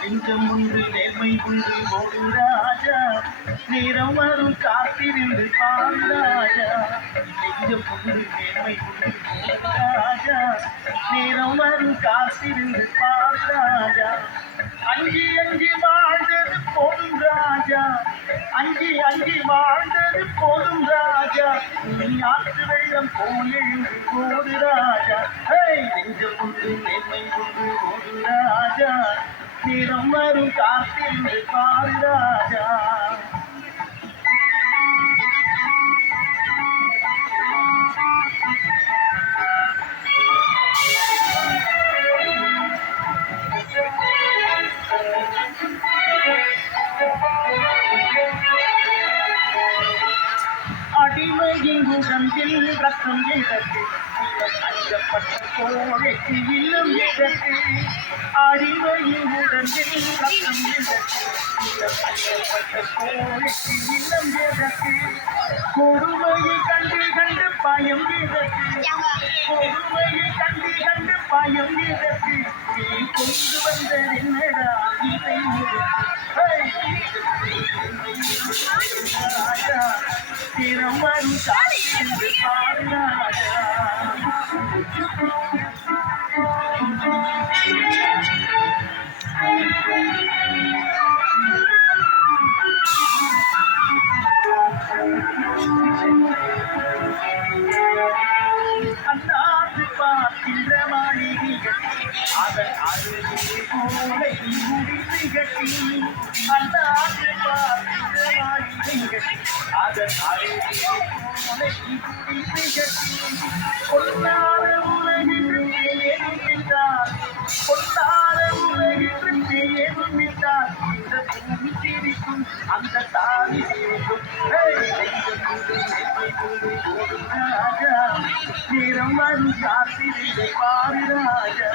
நெஞ்சம் ஒன்று நேர்மை ஒன்று ஒரு ராஜா நேரம் வரும் காத்திருந்து பாரு ராஜா நெஞ்சம் ஒன்று நேர்மை ஒன்று ஒரு ராஜா நேரம் வரும் காத்திருந்து பாரு ராஜா அஞ்சி அஞ்சி வாழ்ந்தது போதும் ராஜா அஞ்சி அஞ்சி வாழ்ந்தது போதும் ராஜா நீ ஆற்று வெள்ளம் போல் எழுந்து போது ராஜா நெஞ்சம் ஒன்று நேர்மை ஒன்று ஒரு ராஜா நேரம் வரும் காத்திருந்து பாரு ராஜா அடிமையின் உடம்பில் ரத்தம் இழந்து அஞ்சப்பட்ட கோழைக்கு இல்லம் இழந்து அடிமையின் உடம்பில் ரத்தம் இழந்து அஞ்சப்பட்ட கோழைக்கு இல்லம் இழந்து கொடுமையை கண்டு கண்டு பயம் இழந்து கொடுமையை கண்டு கண்டு பயம் இழந்து நீ கொண்டு வந்த என்னடா இதை ராஜா தினம் வரும் காத்திருந்து பாரு ராஜா அண்ணாந்து பார்க்கின்ற மாளிகைகள் அதன் அருகே கோலை முடித்து கட்டி அண்ணாந்து பார்க்கின்ற மாளிகைகள் அதன் அருகே கோலை முடித்து கட்டி கொண்டாட உலகிற்கு ஏறுவிட்டார் கொண்டாட உலகிற்கு ஏறுவிட்டார் இந்த பூமி சிரிக்கும் அந்த தாலி சிரிக்கும் ராஜா நேரம் வரும் காத்திருந்து பாரு ராஜா